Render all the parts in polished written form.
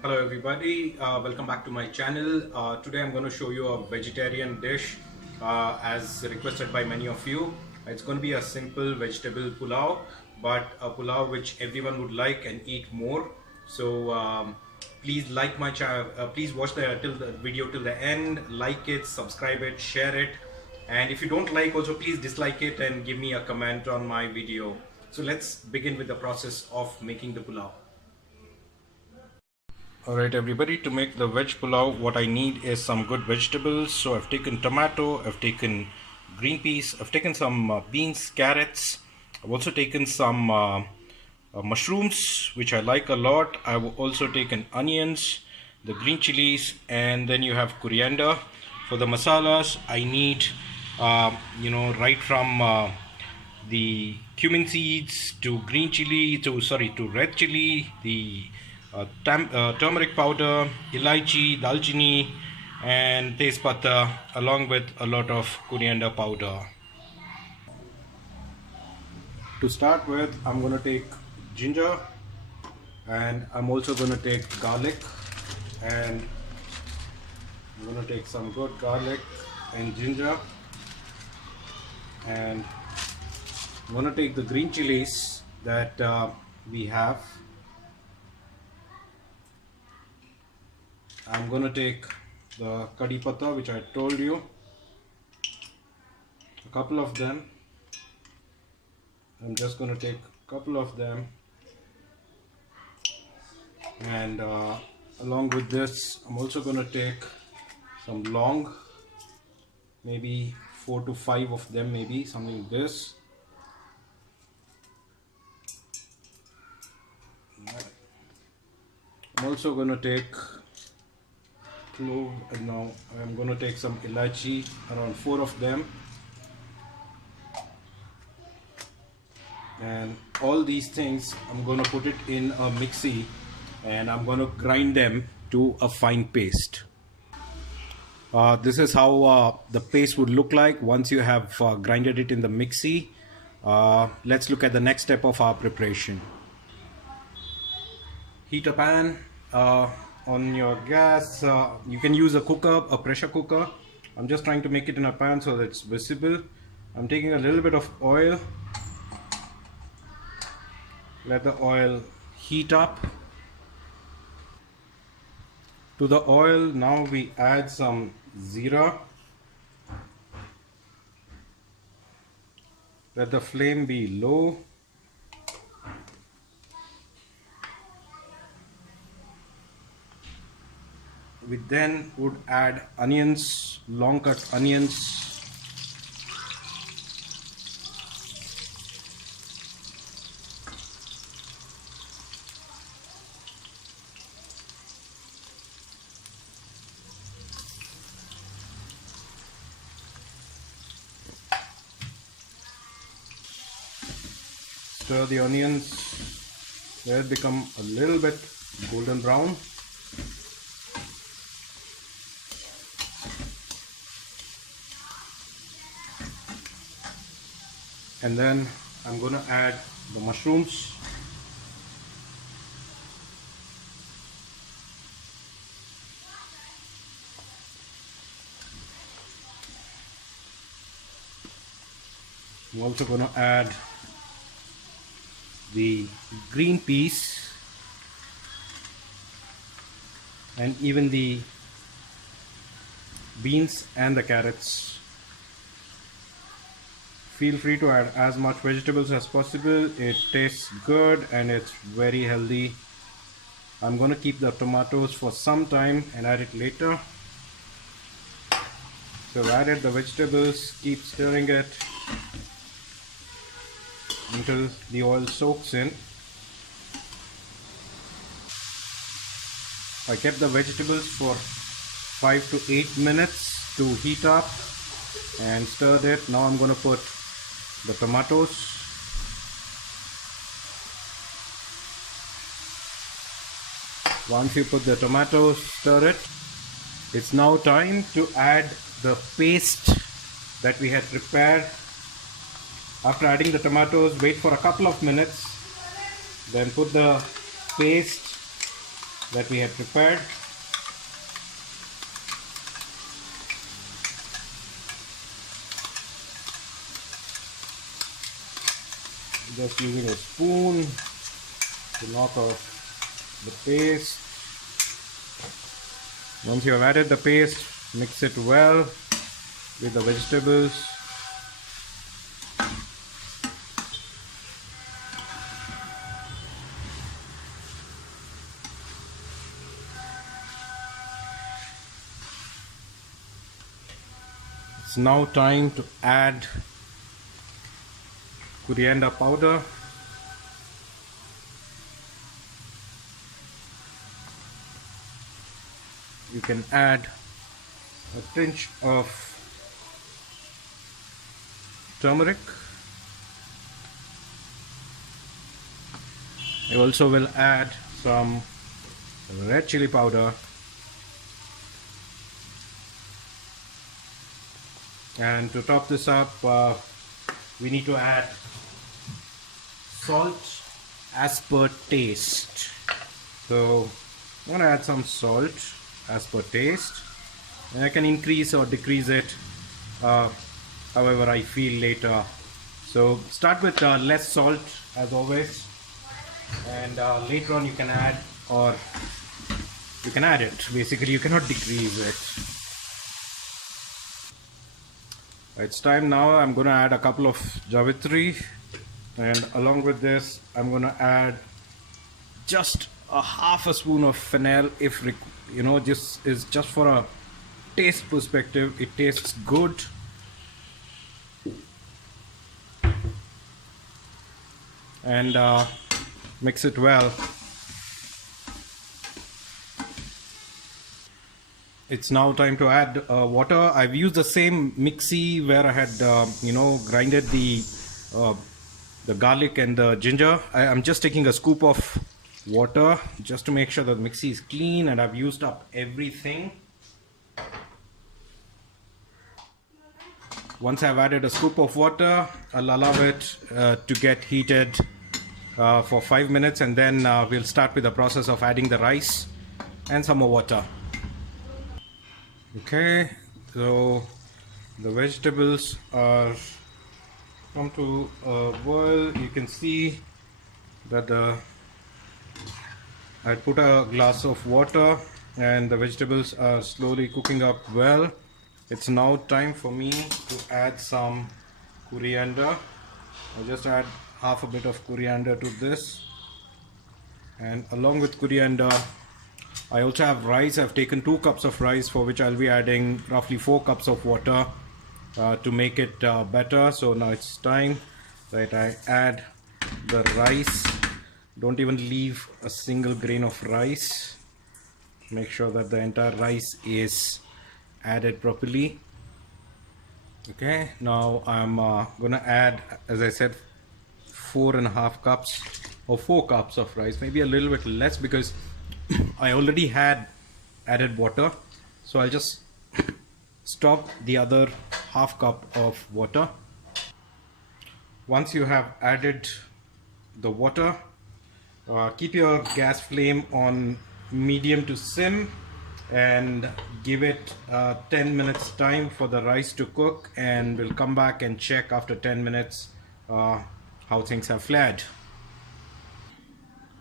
Hello everybody, welcome back to my channel. Today I'm going to show you a vegetarian dish as requested by many of you. It's going to be a simple vegetable pulao, but a pulao which everyone would like and eat more. So please like my channel, please watch the video till the end, like it, subscribe it, share it, and if you don't like also please dislike it and give me a comment on my video. So let's begin with the process of making the pulao. Alright everybody, to make the veg pulao what I need is some good vegetables. So I've taken tomato, I've taken green peas, I've taken some beans, carrots, I've also taken some mushrooms which I like a lot. I've also taken onions, the green chilies, and then you have coriander. For the masalas I need right from the cumin seeds to green chili to red chili, the turmeric powder, elaichi, dalchini, and tezpata, along with a lot of coriander powder. To start with, I'm going to take ginger, and I'm also going to take garlic, and I'm going to take some good garlic and ginger, and I'm going to take the green chilies that we have. I'm going to take the kadhi pata which I told you, a couple of them. I'm just going to take a couple of them, and along with this I'm also going to take some long, maybe 4 to 5 of them, maybe something like this. I'm also going to take clove, and now I'm going to take some elaichi, around 4 of them, and all these things I'm going to put it in a mixie and I'm going to grind them to a fine paste. This is how the paste would look like once you have grinded it in the mixie. Let's look at the next step of our preparation. Heat a pan on your gas. You can use a cooker, a pressure cooker. I'm just trying to make it in a pan so that it's visible. I'm taking a little bit of oil. Let the oil heat up. To the oil now we add some zira. Let the flame be low. We then would add onions, long cut onions. Stir the onions, let it become a little bit golden brown. And then I'm going to add the mushrooms. I'm also going to add the green peas and even the beans and the carrots. Feel free to add as much vegetables as possible. It tastes good and it's very healthy. I'm going to keep the tomatoes for some time and add it later. So I've added the vegetables, keep stirring it until the oil soaks in. I kept the vegetables for 5 to 8 minutes to heat up and stirred it. Now I'm going to put the tomatoes. Once you put the tomatoes, stir it. It's now time to add the paste that we had prepared. After adding the tomatoes, wait for a couple of minutes, then put the paste that we had prepared. Just using a spoon to knock off the paste. Once you have added the paste, mix it well with the vegetables. It's now time to add coriander powder. You can add a pinch of turmeric. You also will add some red chili powder and to top this up we need to add salt as per taste. So I'm going to add some salt as per taste, and I can increase or decrease it however I feel later. So start with less salt as always, and later on you can add, or you can add it. Basically you cannot decrease it. It's time now. I'm going to add a couple of Javitri, and along with this I'm going to add just a half a spoon of fennel. If you know, this is just for a taste perspective. It tastes good. And mix it well. It's now time to add water. I've used the same mixie where I had grinded the garlic and the ginger. I'm just taking a scoop of water just to make sure that the mixie is clean, and I've used up everything. Once I've added a scoop of water, I'll allow it to get heated for 5 minutes, and then we'll start with the process of adding the rice and some more water. Okay, so the vegetables are come to a boil. You can see that I put a glass of water and the vegetables are slowly cooking up well. It's now time for me to add some coriander. I'll just add half a bit of coriander to this, and along with coriander I also have rice. I've taken 2 cups of rice, for which I'll be adding roughly 4 cups of water to make it better. So now it's time that I add the rice. Don't even leave a single grain of rice. Make sure that the entire rice is added properly. Okay, now I'm gonna add, as I said, 4.5 cups or 4 cups of rice, maybe a little bit less because I already had added water. So I'll just stop the other half cup of water. Once you have added the water, keep your gas flame on medium to sim and give it 10 minutes time for the rice to cook, and we'll come back and check after 10 minutes how things have flared.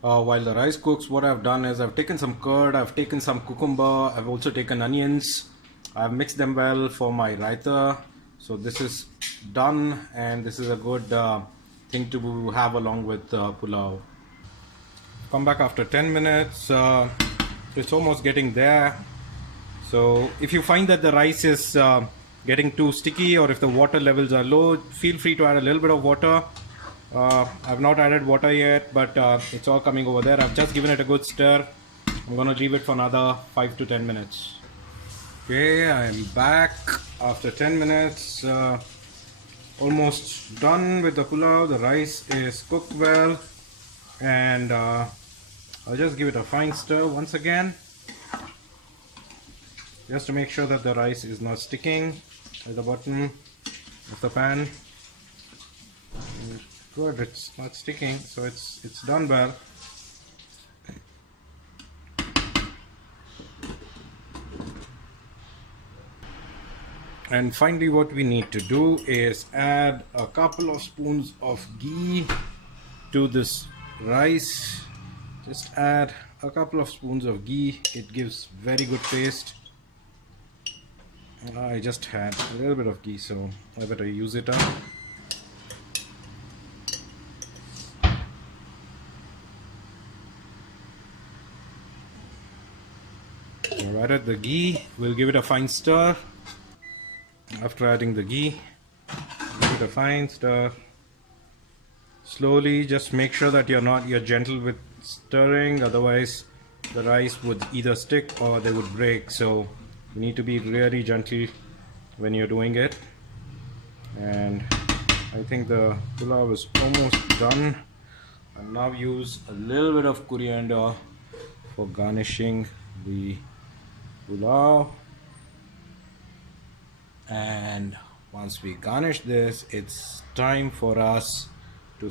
While the rice cooks, what I've done is I've taken some curd, I've taken some cucumber, I've also taken onions. I've mixed them well for my raita. So this is done, and this is a good thing to have along with pulao. Come back after 10 minutes. It's almost getting there. So if you find that the rice is getting too sticky, or if the water levels are low, feel free to add a little bit of water. I've not added water yet, but it's all coming over there. I've just given it a good stir. I'm going to leave it for another 5 to 10 minutes. Okay, I'm back after 10 minutes. Almost done with the pulao. The rice is cooked well, and I'll just give it a fine stir once again, just to make sure that the rice is not sticking at the bottom of the pan. Good, it's not sticking, so it's done well. And finally, what we need to do is add a couple of spoons of ghee to this rice. Just add a couple of spoons of ghee, it gives very good taste. I just had a little bit of ghee, so I better use it up. I've added the ghee, we'll give it a fine stir. After adding the ghee, give it a fine stir. Slowly, just make sure that you're gentle with stirring, otherwise the rice would either stick or they would break. So you need to be really gentle when you're doing it. And I think the pulao is almost done. I'll now use a little bit of coriander for garnishing the pulao. And once we garnish this, it's time for us to